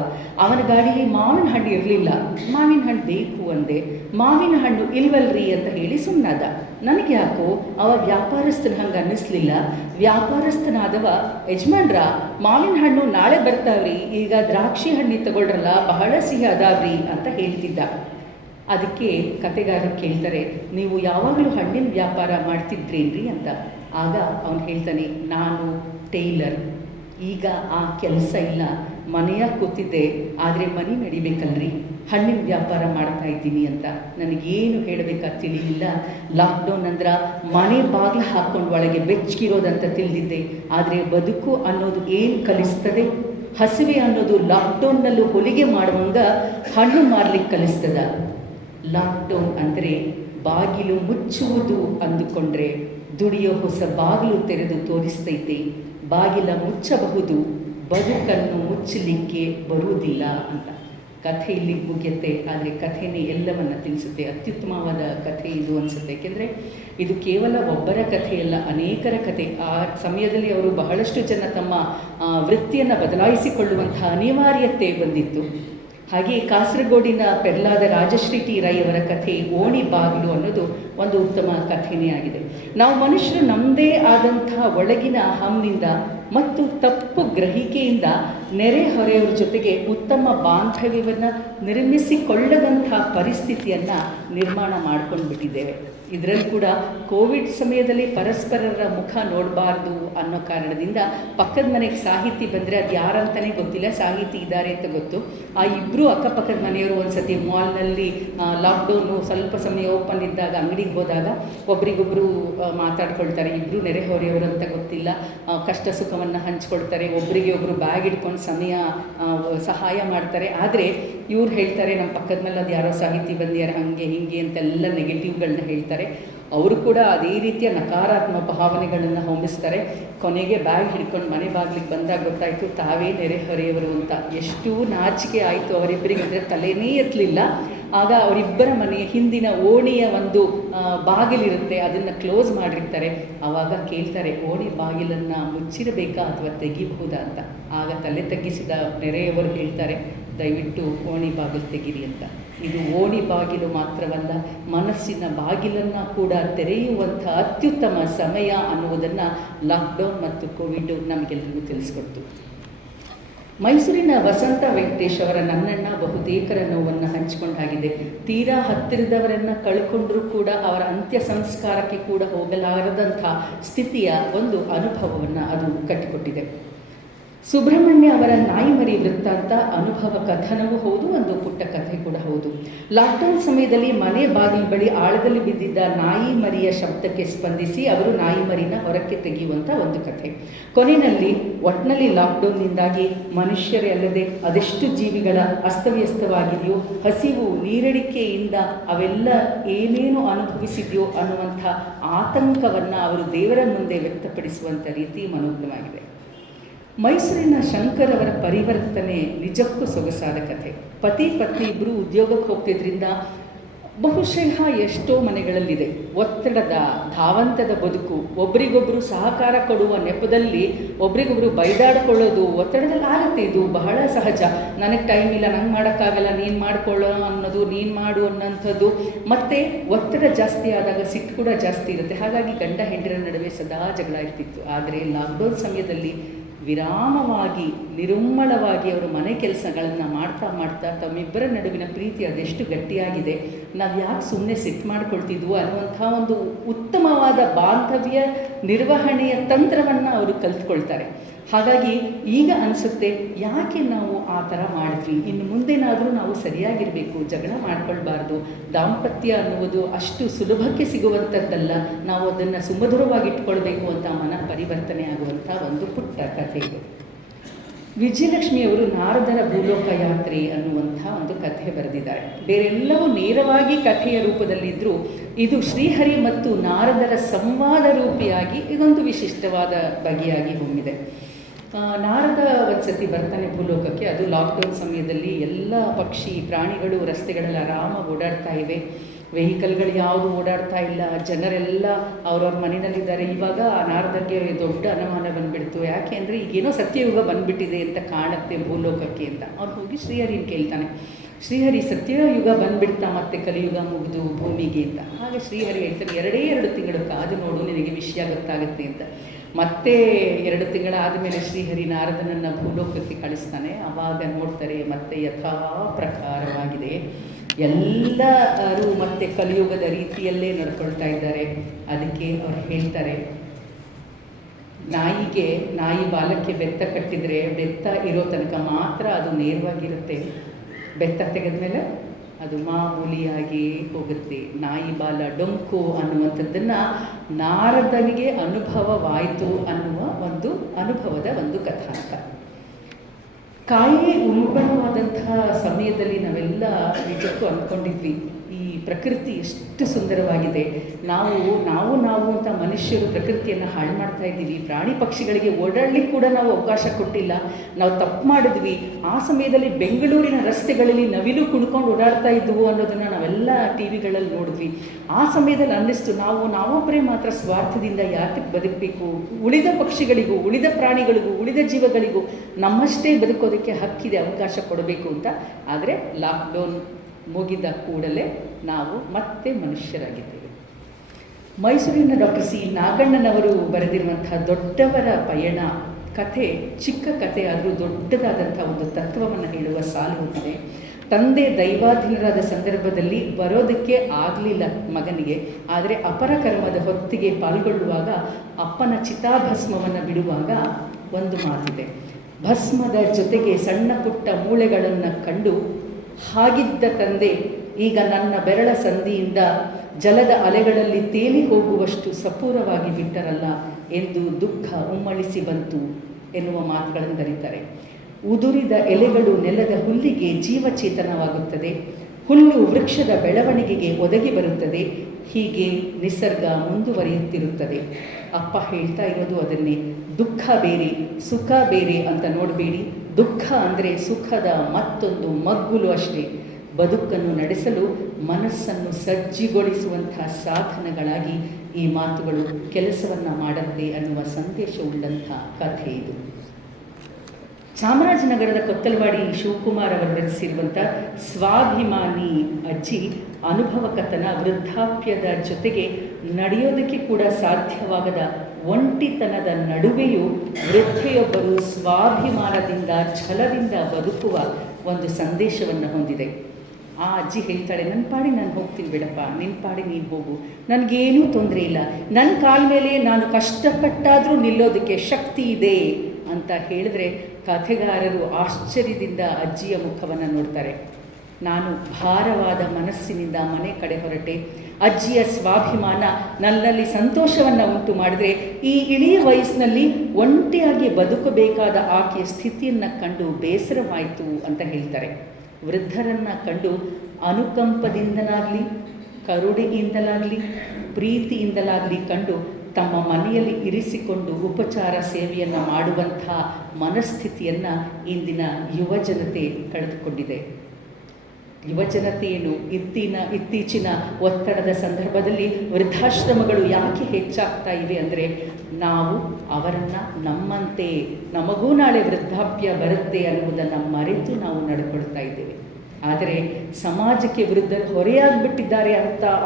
ಅವನ ಗಾಡಿಯಲ್ಲಿ ಮಾವಿನ ಹಣ್ಣು ಇರಲಿಲ್ಲ. ಮಾವಿನ ಹಣ್ಣು ಬೇಕು ಅಂದೆ. ಮಾವಿನ ಹಣ್ಣು ಇಲ್ವಲ್ರಿ ಅಂತ ಹೇಳಿ ಸುಮ್ಮನಾದ. ನನಗೆ ಯಾಕೋ ಅವ ವ್ಯಾಪಾರಸ್ಥನ ಹಂಗೆ ಅನ್ನಿಸ್ಲಿಲ್ಲ. ವ್ಯಾಪಾರಸ್ಥನಾದವ, ಯಜಮಾನ್ರ ಮಾವಿನ ಹಣ್ಣು ನಾಳೆ ಬರ್ತಾವ್ರಿ, ಈಗ ದ್ರಾಕ್ಷಿ ಹಣ್ಣಿ ತಗೊಳ್ರಲ್ಲ, ಬಹಳ ಸಿಹಿ ಅದಾವ್ರಿ ಅಂತ ಹೇಳ್ತಿದ್ದ. ಅದಕ್ಕೆ ಕತೆಗಾರರು ಕೇಳ್ತಾರೆ, ನೀವು ಯಾವಾಗಲೂ ಹಣ್ಣಿನ ವ್ಯಾಪಾರ ಮಾಡ್ತಿದ್ರೇನ್ರಿ ಅಂತ. ಆಗ ಅವನು ಹೇಳ್ತಾನೆ, ನಾನು ಟೈಲರ್, ಈಗ ಆ ಕೆಲಸ ಇಲ್ಲ, ಮನೆಯಾಗ ಕೂತಿದ್ದೆ, ಆದರೆ ಮನೆ ನಡಿಬೇಕಲ್ರಿ, ಹಣ್ಣಿನ ವ್ಯಾಪಾರ ಮಾಡ್ತಾ ಇದ್ದೀನಿ ಅಂತ. ನನಗೇನು ಹೇಳಬೇಕಾದ ತಿಳಿಲಿಲ್ಲ. ಲಾಕ್ಡೌನ್ ಅಂದ್ರೆ ಮನೆ ಬಾಗಿಲು ಹಾಕ್ಕೊಂಡು ಒಳಗೆ ಬೆಚ್ಚಗಿರೋದಂತ ತಿಳಿದಿದ್ದೆ. ಆದರೆ ಬದುಕು ಅನ್ನೋದು ಏನು ಕಲಿಸ್ತದೆ? ಹಸಿವೆ ಅನ್ನೋದು ಲಾಕ್ಡೌನ್ನಲ್ಲೂ ಹೊಲಿಗೆ ಮಾಡುವಂಗ ಹಣ್ಣು ಮಾರ್ಲಿಕ್ಕೆ ಕಲಿಸ್ತದ. ಲಾಕ್ಡೌನ್ ಅಂದರೆ ಬಾಗಿಲು ಮುಚ್ಚುವುದು ಅಂದುಕೊಂಡ್ರೆ ದುಡಿಯೋ ಹೊಸ ಬಾಗಿಲು ತೆರೆದು ತೋರಿಸ್ತೈತೆ. ಬಾಗಿಲ ಮುಚ್ಚಬಹುದು, ಬದುಕನ್ನು ಮುಚ್ಚಲಿಕ್ಕೆ ಬರುವುದಿಲ್ಲ ಅಂತ. ಕಥೆ ಇಲ್ಲಿ ಮುಗಿಯುತ್ತೆ, ಆದರೆ ಕಥೆನೇ ಎಲ್ಲವನ್ನು ತಿಳಿಸುತ್ತೆ. ಅತ್ಯುತ್ತಮವಾದ ಕಥೆ ಇದು ಅನಿಸುತ್ತೆ. ಏಕೆಂದರೆ ಇದು ಕೇವಲ ಒಬ್ಬರ ಕಥೆಯಲ್ಲ, ಅನೇಕರ ಕಥೆ. ಆ ಸಮಯದಲ್ಲಿ ಅವರು ಬಹಳಷ್ಟು ಜನ ತಮ್ಮ ವೃತ್ತಿಯನ್ನು ಬದಲಾಯಿಸಿಕೊಳ್ಳುವಂಥ ಅನಿವಾರ್ಯತೆ ಬಂದಿತ್ತು. ಹಾಗೆಯೇ ಕಾಸರಗೋಡಿನ ಪೆರ್ಲಾದ ರಾಜಶ್ರೀ ಟಿ ರೈ ಅವರ ಕಥೆ ಓಣಿ ಬಾಗಿಲು ಅನ್ನೋದು ಒಂದು ಉತ್ತಮ ಕಥೆಯೇ ಆಗಿದೆ. ನಾವು ಮನುಷ್ಯರು ನಮ್ಮದೇ ಆದಂಥ ಒಳಗಿನ ಹಮ್ಮಿನಿಂದ ಮತ್ತು ತಪ್ಪು ಗ್ರಹಿಕೆಯಿಂದ ನೆರೆಹೊರೆಯವರ ಜೊತೆಗೆ ಉತ್ತಮ ಬಾಂಧವ್ಯವನ್ನು ನಿರ್ಮಿಸಿಕೊಳ್ಳದಂಥ ಪರಿಸ್ಥಿತಿಯನ್ನು ನಿರ್ಮಾಣ ಮಾಡ್ಕೊಂಡು ಬಿಟ್ಟಿದ್ದೇವೆ. ಇದರಲ್ಲಿ ಕೂಡ ಕೋವಿಡ್ ಸಮಯದಲ್ಲಿ ಪರಸ್ಪರರ ಮುಖ ನೋಡಬಾರ್ದು ಅನ್ನೋ ಕಾರಣದಿಂದ ಪಕ್ಕದ ಮನೆಗೆ ಸಾಹಿತಿ ಬಂದರೆ ಅದು ಯಾರಂತಲೇ ಗೊತ್ತಿಲ್ಲ, ಸಾಹಿತಿ ಇದ್ದಾರೆ ಅಂತ ಗೊತ್ತು. ಆ ಇಬ್ಬರು ಅಕ್ಕಪಕ್ಕದ ಮನೆಯವರು ಒಂದು ಸತಿ ಮಾಲ್ನಲ್ಲಿ ಲಾಕ್ಡೌನು ಸ್ವಲ್ಪ ಸಮಯ ಓಪನ್ ಇದ್ದಾಗ ಅಂಗಡಿಗೆ ಹೋದಾಗ ಒಬ್ರಿಗೊಬ್ಬರು ಮಾತಾಡ್ಕೊಳ್ತಾರೆ. ಇಬ್ಬರು ನೆರೆಹೊರೆಯವರು ಅಂತ ಗೊತ್ತಿಲ್ಲ, ಕಷ್ಟ ಸುಖವನ್ನು ಹಂಚ್ಕೊಳ್ತಾರೆ, ಒಬ್ಬರಿಗೆ ಒಬ್ಬರು ಬ್ಯಾಗ್ ಹಿಡ್ಕೊಂಡು ಸಹಾಯ ಮಾಡ್ತಾರೆ. ಆದರೆ ಇವ್ರು ಹೇಳ್ತಾರೆ ನಮ್ಮ ಪಕ್ಕದ ಮೇಲೆ ಅದು ಯಾರೋ ಸಾಹಿತಿ ಬಂದಿದ್ದಾರೆ ಹಾಗೆ ಹೀಗೆ ಅಂತೆಲ್ಲ ನೆಗೆಟಿವ್ಗಳನ್ನ ಹೇಳ್ತಾರೆ. ಅವರು ಕೂಡ ಅದೇ ರೀತಿಯ ನಕಾರಾತ್ಮಕ ಭಾವನೆಗಳನ್ನು ಹೊಮ್ಮಿಸ್ತಾರೆ. ಕೊನೆಗೆ ಬ್ಯಾಗ್ ಹಿಡ್ಕೊಂಡು ಮನೆ ಬಾಗಿಲಿಗೆ ಬಂದಾಗ ಗೊತ್ತಾಯಿತು ತಾವೇ ನೆರೆಹೊರೆಯವರು ಅಂತ. ಎಷ್ಟು ನಾಚಿಕೆ ಆಯಿತು ಅವರಿಬ್ಬರಿಗೆ ಅಂದರೆ ತಲೆನೇ ಎತ್ತಲಿಲ್ಲ. ಆಗ ಅವರಿಬ್ಬರ ಮನೆಯ ಹಿಂದಿನ ಓಣಿಯ ಒಂದು ಬಾಗಿಲಿರುತ್ತೆ, ಅದನ್ನು ಕ್ಲೋಸ್ ಮಾಡಿರ್ತಾರೆ. ಆವಾಗ ಕೇಳ್ತಾರೆ ಓಣಿ ಬಾಗಿಲನ್ನು ಮುಚ್ಚಿರಬೇಕಾ ಅಥವಾ ತೆಗಿಬಹುದಾ ಅಂತ. ಆಗ ತಲೆ ತಗ್ಗಿಸಿದ ನೆರೆಯವರು ಹೇಳ್ತಾರೆ ದಯವಿಟ್ಟು ಓಣಿ ಬಾಗಿಲು ತೆಗೀರಿ ಅಂತ. ಇದು ಓಣಿ ಬಾಗಿಲು ಮಾತ್ರವಲ್ಲ, ಮನಸ್ಸಿನ ಬಾಗಿಲನ್ನು ಕೂಡ ತೆರೆಯುವಂಥ ಅತ್ಯುತ್ತಮ ಸಮಯ ಅನ್ನುವುದನ್ನು ಲಾಕ್ಡೌನ್ ಮತ್ತು ಕೋವಿಡ್ ನಮಗೆಲ್ಲರಿಗೂ ತಿಳಿಸ್ಕೊಡ್ತು. ಮೈಸೂರಿನ ವಸಂತ ವೆಂಕಟೇಶ್ ಅವರ ನನ್ನಣ್ಣ ಬಹುತೇಕರ ನೋವನ್ನು ಹಂಚಿಕೊಂಡಾಗಿದೆ. ತೀರಾ ಹತ್ತಿರದವರನ್ನು ಕಳ್ಕೊಂಡ್ರೂ ಕೂಡ ಅವರ ಅಂತ್ಯ ಸಂಸ್ಕಾರಕ್ಕೆ ಕೂಡ ಹೋಗಲಾರದಂಥ ಸ್ಥಿತಿಯ ಒಂದು ಅನುಭವವನ್ನು ಅದು ಕಟ್ಟಿಕೊಟ್ಟಿದೆ. ಸುಬ್ರಹ್ಮಣ್ಯ ಅವರ ನಾಯಿಮರಿ ವೃತ್ತಾಂತ ಅನುಭವ ಕಥನವೂ ಹೌದು, ಒಂದು ಪುಟ್ಟ ಕಥೆ ಕೂಡ ಹೌದು. ಲಾಕ್ಡೌನ್ ಸಮಯದಲ್ಲಿ ಮನೆ ಬಾಗಿಲು ಬಳಿ ಆಳದಲ್ಲಿ ಬಿದ್ದಿದ್ದ ನಾಯಿ ಮರಿಯ ಶಬ್ದಕ್ಕೆ ಸ್ಪಂದಿಸಿ ಅವರು ನಾಯಿ ಮರಿನ ಹೊರಕ್ಕೆ ತೆಗೆಯುವಂಥ ಒಂದು ಕಥೆ. ಕೊನೆಯಲ್ಲಿ ಒಟ್ಟಿನಲ್ಲಿ ಲಾಕ್ಡೌನ್ನಿಂದಾಗಿ ಮನುಷ್ಯರೇ ಅಲ್ಲದೆ ಅದೆಷ್ಟು ಜೀವಿಗಳ ಅಸ್ತವ್ಯಸ್ತವಾಗಿದೆಯೋ, ಹಸಿವು ನೀರಡಿಕೆಯಿಂದ ಅವೆಲ್ಲ ಏನೇನು ಅನುಭವಿಸಿದೆಯೋ ಅನ್ನುವಂಥ ಆತಂಕವನ್ನು ಅವರು ದೇವರ ಮುಂದೆ ವ್ಯಕ್ತಪಡಿಸುವಂಥ ರೀತಿ ಮನೋಜ್ಞವಾಗಿದೆ. ಮೈಸೂರಿನ ಶಂಕರ್ ಅವರ ಪರಿವರ್ತನೆ ನಿಜಕ್ಕೂ ಸೊಗಸಾದ ಕಥೆ. ಪತಿ ಪತ್ನಿ ಇಬ್ಬರು ಉದ್ಯೋಗಕ್ಕೆ ಹೋಗ್ತಿದ್ರಿಂದ ಬಹುಶಃ ಎಷ್ಟೋ ಮನೆಗಳಲ್ಲಿದೆ ಒತ್ತಡದ ಧಾವಂತದ ಬದುಕು. ಒಬ್ರಿಗೊಬ್ಬರು ಸಹಕಾರ ಕೊಡುವ ನೆಪದಲ್ಲಿ ಒಬ್ರಿಗೊಬ್ಬರು ಬೈದಾಡ್ಕೊಳ್ಳೋದು ಒತ್ತಡದಲ್ಲಿ ಆಗುತ್ತೆ. ಇದು ಬಹಳ ಸಹಜ. ನನಗೆ ಟೈಮ್ ಇಲ್ಲ, ನಂಗೆ ಮಾಡೋಕ್ಕಾಗಲ್ಲ, ನೀನು ಮಾಡ್ಕೊಳ್ಳೋ ಅನ್ನೋದು, ನೀನು ಮಾಡು ಅನ್ನೋಂಥದ್ದು. ಮತ್ತು ಒತ್ತಡ ಜಾಸ್ತಿ ಆದಾಗ ಸಿಟ್ಟು ಕೂಡ ಜಾಸ್ತಿ ಇರುತ್ತೆ. ಹಾಗಾಗಿ ಗಂಡ ಹೆಂಡರ ನಡುವೆ ಸದಾ ಜಗಳ ಇರ್ತಿತ್ತು. ಆದರೆ ಲಾಕ್ಡೌನ್ ಸಮಯದಲ್ಲಿ ವಿರಾಮವಾಗಿ ನಿರುಮ್ಮಳವಾಗಿ ಅವರು ಮನೆ ಕೆಲಸಗಳನ್ನು ಮಾಡ್ತಾ ಮಾಡ್ತಾ ತಮ್ಮಿಬ್ಬರ ನಡುವಿನ ಪ್ರೀತಿ ಅದೆಷ್ಟು ಗಟ್ಟಿಯಾಗಿದೆ, ನಾವು ಯಾಕೆ ಸುಮ್ಮನೆ ಸಿಟ್ಟು ಮಾಡ್ಕೊಳ್ತಿದ್ವು ಅನ್ನುವಂಥ ಒಂದು ಉತ್ತಮವಾದ ಬಾಂಧವ್ಯ ನಿರ್ವಹಣೆಯ ತಂತ್ರವನ್ನು ಅವರು ಕಲ್ತ್ಕೊಳ್ತಾರೆ. ಹಾಗಾಗಿ ಈಗ ಅನಿಸುತ್ತೆ ಯಾಕೆ ನಾವು ಆ ಥರ ಮಾಡಿದ್ವಿ, ಇನ್ನು ಮುಂದೇನಾದರೂ ನಾವು ಸರಿಯಾಗಿರಬೇಕು, ಜಗಳ ಮಾಡ್ಕೊಳ್ಬಾರ್ದು. ದಾಂಪತ್ಯ ಅನ್ನುವುದು ಅಷ್ಟು ಸುಲಭಕ್ಕೆ ಸಿಗುವಂಥದ್ದಲ್ಲ, ನಾವು ಅದನ್ನು ಸುಮಧುರವಾಗಿ ಇಟ್ಕೊಳ್ಬೇಕು ಅಂತ ಮನ ಪರಿವರ್ತನೆ ಆಗುವಂಥ ಒಂದು ಪುಟ್ಟ ಕಥೆ ಇದು. ವಿಜಯಲಕ್ಷ್ಮಿಯವರು ನಾರದರ ಭೂಲೋಕ ಯಾತ್ರೆ ಅನ್ನುವಂಥ ಒಂದು ಕಥೆ ಬರೆದಿದ್ದಾರೆ. ಬೇರೆಲ್ಲವೂ ನೇರವಾಗಿ ಕಥೆಯ ರೂಪದಲ್ಲಿದ್ದರೂ ಇದು ಶ್ರೀಹರಿ ಮತ್ತು ನಾರದರ ಸಂವಾದ ರೂಪಿಯಾಗಿ ಇದೊಂದು ವಿಶಿಷ್ಟವಾದ ಬಗೆಯಾಗಿ ಹೊಮ್ಮಿದೆ. ನಾರದ ಒಂದು ಸತಿ ಬರ್ತಾನೆ ಭೂಲೋಕಕ್ಕೆ. ಅದು ಲಾಕ್ಡೌನ್ ಸಮಯದಲ್ಲಿ ಎಲ್ಲ ಪಕ್ಷಿ ಪ್ರಾಣಿಗಳು ರಸ್ತೆಗಳಲ್ಲಿ ಆರಾಮಾಗಿ ಓಡಾಡ್ತಾ ಇವೆ, ವೆಹಿಕಲ್ಗಳು ಯಾವುದು ಓಡಾಡ್ತಾ ಇಲ್ಲ, ಜನರೆಲ್ಲ ಅವ್ರವ್ರ ಮನೆಯಲ್ಲಿದ್ದಾರೆ. ಇವಾಗ ನಾರದಕ್ಕೆ ದೊಡ್ಡ ಅನುಮಾನ ಬಂದುಬಿಡ್ತು. ಯಾಕೆ ಅಂದರೆ ಈಗೇನೋ ಸತ್ಯಯುಗ ಬಂದುಬಿಟ್ಟಿದೆ ಅಂತ ಕಾಣುತ್ತೆ ಭೂಲೋಕಕ್ಕೆ ಅಂತ. ಅವ್ರು ಹೋಗಿ ಶ್ರೀಹರಿನ ಕೇಳ್ತಾನೆ, ಶ್ರೀಹರಿ ಸತ್ಯಯುಗ ಬಂದುಬಿಡ್ತಾ ಮತ್ತೆ ಕಲಿಯುಗ ಮುಗಿದು ಭೂಮಿಗೆ ಅಂತ. ಹಾಗೆ ಶ್ರೀಹರಿ ಹೇಳ್ತಾನೆ, 2 ತಿಂಗಳು ಕಾದು ನೋಡು, ನಿನಗೆ ವಿಷಯ ಗೊತ್ತಾಗುತ್ತೆ ಅಂತ. ಮತ್ತೆ 2 ತಿಂಗಳಾದ ಮೇಲೆ ಶ್ರೀಹರಿ ನಾರದನನ್ನು ಭೂಲೋಕಕ್ಕೆ ಕಳಿಸ್ತಾನೆ. ಆವಾಗ ನೋಡ್ತಾರೆ ಮತ್ತೆ ಯಥಾ ಪ್ರಕಾರವಾಗಿದೆ, ಎಲ್ಲರೂ ಮತ್ತೆ ಕಲಿಯುಗದ ರೀತಿಯಲ್ಲೇ ನಡ್ಕೊಳ್ತಾ ಇದ್ದಾರೆ. ಅದಕ್ಕೆ ಅವ್ರು ಹೇಳ್ತಾರೆ, ನಾಯಿ ಬಾಲಕ್ಕೆ ಬೆತ್ತ ಕಟ್ಟಿದರೆ ಬೆತ್ತ ಇರೋ ತನಕ ಮಾತ್ರ ಅದು ನೇರವಾಗಿರುತ್ತೆ, ಬೆತ್ತ ತೆಗೆದ್ಮೇಲೆ ಅದು ಮಾಮೂಲಿಯಾಗಿ ಹೋಗುತ್ತೆ. ನಾಯಿ ಬಾಲ ಡೊಂಕು ಅನ್ನುವಂಥದ್ದನ್ನು ನಾರದನಿಗೆ ಅನುಭವವಾಯಿತು ಅನ್ನುವ ಒಂದು ಅನುಭವದ ಒಂದು ಕಥಾನಕ. ಕಾಯೇ ಉಲ್ಬಣವಾದಂತಹ ಸಮಯದಲ್ಲಿ ನಾವೆಲ್ಲ ನಿಜಕ್ಕೂ ಅಂದ್ಕೊಂಡಿದ್ವಿ, ಈ ಪ್ರಕೃತಿ ಎಷ್ಟು ಸುಂದರವಾಗಿದೆ, ನಾವು ಅಂತ ಮನುಷ್ಯರು ಪ್ರಕೃತಿಯನ್ನು ಹಾಳು ಮಾಡ್ತಾ ಇದ್ದೀವಿ, ಪ್ರಾಣಿ ಪಕ್ಷಿಗಳಿಗೆ ಓಡಾಡಲಿಕ್ಕೆ ಕೂಡ ನಾವು ಅವಕಾಶ ಕೊಟ್ಟಿಲ್ಲ, ನಾವು ತಪ್ಪು ಮಾಡಿದ್ವಿ. ಆ ಸಮಯದಲ್ಲಿ ಬೆಂಗಳೂರಿನ ರಸ್ತೆಗಳಲ್ಲಿ ನವಿಲು ಕುಣ್ಕೊಂಡು ಓಡಾಡ್ತಾ ಇದ್ವು ಅನ್ನೋದನ್ನು ನಾವೆಲ್ಲ ಟಿ ವಿಗಳಲ್ಲಿ ನೋಡಿದ್ವಿ. ಆ ಸಮಯದಲ್ಲಿ ಅನ್ನಿಸ್ತು, ನಾವೊಬ್ಬರೇ ಮಾತ್ರ ಸ್ವಾರ್ಥದಿಂದ ಯಾತಕ್ಕೆ ಬದುಕಬೇಕು, ಉಳಿದ ಪಕ್ಷಿಗಳಿಗೂ ಉಳಿದ ಪ್ರಾಣಿಗಳಿಗೂ ಉಳಿದ ಜೀವಗಳಿಗೂ ನಮ್ಮಷ್ಟೇ ಬದುಕೋದಕ್ಕೆ ಓದೋದಕ್ಕೆ ಹಕ್ಕಿದೆ, ಅವಕಾಶ ಕೊಡಬೇಕು ಅಂತ. ಆದರೆ ಲಾಕ್ಡೌನ್ ಮುಗಿದ ಕೂಡಲೇ ನಾವು ಮತ್ತೆ ಮನುಷ್ಯರಾಗಿದ್ದೇವೆ. ಮೈಸೂರಿನ ಡಾಕ್ಟರ್ ಸಿ ನಾಗಣ್ಣನವರು ಬರೆದಿರುವಂಥ ದೊಡ್ಡವರ ಪಯಣ ಕಥೆ ಚಿಕ್ಕ ಕಥೆ ಆದರೂ ದೊಡ್ಡದಾದಂಥ ಒಂದು ತತ್ವವನ್ನು ಹೇಳುವ ಸಾಲು ಹೊಂದಿದೆ. ತಂದೆ ದೈವಾಧೀನರಾದ ಸಂದರ್ಭದಲ್ಲಿ ಬರೋದಕ್ಕೆ ಆಗಲಿಲ್ಲ ಮಗನಿಗೆ, ಆದರೆ ಅಪರ ಕರ್ಮದ ಹೊತ್ತಿಗೆ ಪಾಲ್ಗೊಳ್ಳುವಾಗ ಅಪ್ಪನ ಚಿತಾಭಸ್ಮವನ್ನು ಬಿಡುವಾಗ ಒಂದು ಮಾತಿದೆ. ಭಸ್ಮದ ಜೊತೆಗೆ ಸಣ್ಣ ಪುಟ್ಟ ಮೂಳೆಗಳನ್ನು ಕಂಡು ಹಾಗಿದ್ದ ತಂದೆ ಈಗ ನನ್ನ ಬೆರಳ ಸಂಧಿಯಿಂದ ಜಲದ ಅಲೆಗಳಲ್ಲಿ ತೇಲಿ ಹೋಗುವಷ್ಟು ಸಪೂರವಾಗಿ ಬಿಟ್ಟರಲ್ಲ ಎಂದು ದುಃಖ ಉಮ್ಮಳಿಸಿ ಬಂತು ಎನ್ನುವ ಮಾತುಗಳನ್ನು ಬರೀತಾರೆ. ಉದುರಿದ ಎಲೆಗಳು ನೆಲದ ಹುಲ್ಲಿಗೆ ಜೀವಚೇತನವಾಗುತ್ತದೆ, ಹುಲ್ಲು ವೃಕ್ಷದ ಬೆಳವಣಿಗೆಗೆ ಒದಗಿ ಬರುತ್ತದೆ, ಹೀಗೆ ನಿಸರ್ಗ ಮುಂದುವರಿಯುತ್ತಿರುತ್ತದೆ. ಅಪ್ಪ ಹೇಳ್ತಾ ಇರೋದು ಅದನ್ನೇ. ದುಃಖ ಬೇರೆ ಸುಖ ಬೇರೆ ಅಂತ ನೋಡಬೇಡಿ. ದುಃಖ ಅಂದರೆ ಸುಖದ ಮತ್ತೊಂದು ಮಗ್ಗುಲು ಅಷ್ಟೇ. ಬದುಕನ್ನು ನಡೆಸಲು ಮನಸ್ಸನ್ನು ಸಜ್ಜಿಗೊಳಿಸುವಂಥ ಸಾಧನಗಳಾಗಿ ಈ ಮಾತುಗಳು ಕೆಲಸವನ್ನು ಮಾಡುತ್ತೆ ಅನ್ನುವ ಸಂದೇಶವುಳ್ಳಂಥ ಕಥೆ ಇದು. ಚಾಮರಾಜನಗರದ ಕೊತ್ತಲವಾಡಿ ಶಿವಕುಮಾರ್ ಅವರು ರಚಿಸಿರುವಂಥ ಸ್ವಾಭಿಮಾನಿ ಅಜ್ಜಿ ಅನುಭವ ಕಥನ ವೃದ್ಧಾಪ್ಯದ ಜೊತೆಗೆ ನಡೆಯೋದಕ್ಕೆ ಕೂಡ ಸಾಧ್ಯವಾಗದ ಒಂಟಿತನದ ನಡುವೆಯೂ ವೃದ್ಧೆಯೊಬ್ಬರು ಸ್ವಾಭಿಮಾನದಿಂದ ಛಲದಿಂದ ಬದುಕುವ ಒಂದು ಸಂದೇಶವನ್ನು ಹೊಂದಿದೆ. ಆ ಅಜ್ಜಿ ಹೇಳ್ತಾಳೆ, ನನ್ನ ಪಾಡಿ ನಾನು ಹೋಗ್ತೀನಿ ಬಿಡಪ್ಪ, ನಿನ್ನ ಪಾಡಿ ನೀನು ಹೋಗು, ನನಗೇನೂ ತೊಂದರೆ ಇಲ್ಲ, ನನ್ನ ಕಾಲ ಮೇಲೆ ನಾನು ಕಷ್ಟಪಟ್ಟಾದರೂ ನಿಲ್ಲೋದಕ್ಕೆ ಶಕ್ತಿ ಇದೆ ಅಂತ ಹೇಳಿದ್ರೆ ಕಥೆಗಾರರು ಆಶ್ಚರ್ಯದಿಂದ ಅಜ್ಜಿಯ ಮುಖವನ್ನು ನೋಡ್ತಾರೆ. ನಾನು ಭಾರವಾದ ಮನಸ್ಸಿನಿಂದ ಮನೆ ಕಡೆ ಹೊರಟೆ. ಅಜ್ಜಿಯ ಸ್ವಾಭಿಮಾನ ನನ್ನಲ್ಲಿ ಸಂತೋಷವನ್ನು ಉಂಟು ಮಾಡಿದ್ರೆ ಈ ಇಳಿಯ ವಯಸ್ಸಿನಲ್ಲಿ ಒಂಟಿಯಾಗಿ ಬದುಕಬೇಕಾದ ಆಕೆಯ ಸ್ಥಿತಿಯನ್ನು ಕಂಡು ಬೇಸರವಾಯಿತು ಅಂತ ಹೇಳ್ತಾರೆ. ವೃದ್ಧರನ್ನು ಕಂಡು ಅನುಕಂಪದಿಂದಲಾಗಲಿ ಕರುಣೆಯಿಂದಲಾಗಲಿ ಪ್ರೀತಿಯಿಂದಲಾಗಲಿ ಕಂಡು ತಮ್ಮ ಮನೆಯಲ್ಲಿ ಇರಿಸಿಕೊಂಡು ಉಪಚಾರ ಸೇವೆಯನ್ನು ಮಾಡುವಂಥ ಮನಸ್ಥಿತಿಯನ್ನು ಇಂದಿನ ಯುವಜನತೆ ಕಳೆದುಕೊಂಡಿದೆ. ಯುವಜನತೆಯನ್ನು ಇತ್ತೀಚಿನ ಒತ್ತಡದ ಸಂದರ್ಭದಲ್ಲಿ ವೃದ್ಧಾಶ್ರಮಗಳು ಯಾಕೆ ಹೆಚ್ಚಾಗ್ತಾ ಇವೆ ಅಂದರೆ ನಾವು ಅವರನ್ನು ನಮ್ಮಂತೆ ನಮಗೂ ನಾಳೆ ವೃದ್ಧಾಪ್ಯ ಬರುತ್ತೆ ಅನ್ನುವುದನ್ನು ಮರೆತು ನಾವು ನಡ್ಕೊಳ್ತಾ ಇದ್ದೇವೆ. ಆದರೆ ಸಮಾಜಕ್ಕೆ ವೃದ್ಧರು ಹೊರೆಯಾಗಿಬಿಟ್ಟಿದ್ದಾರೆ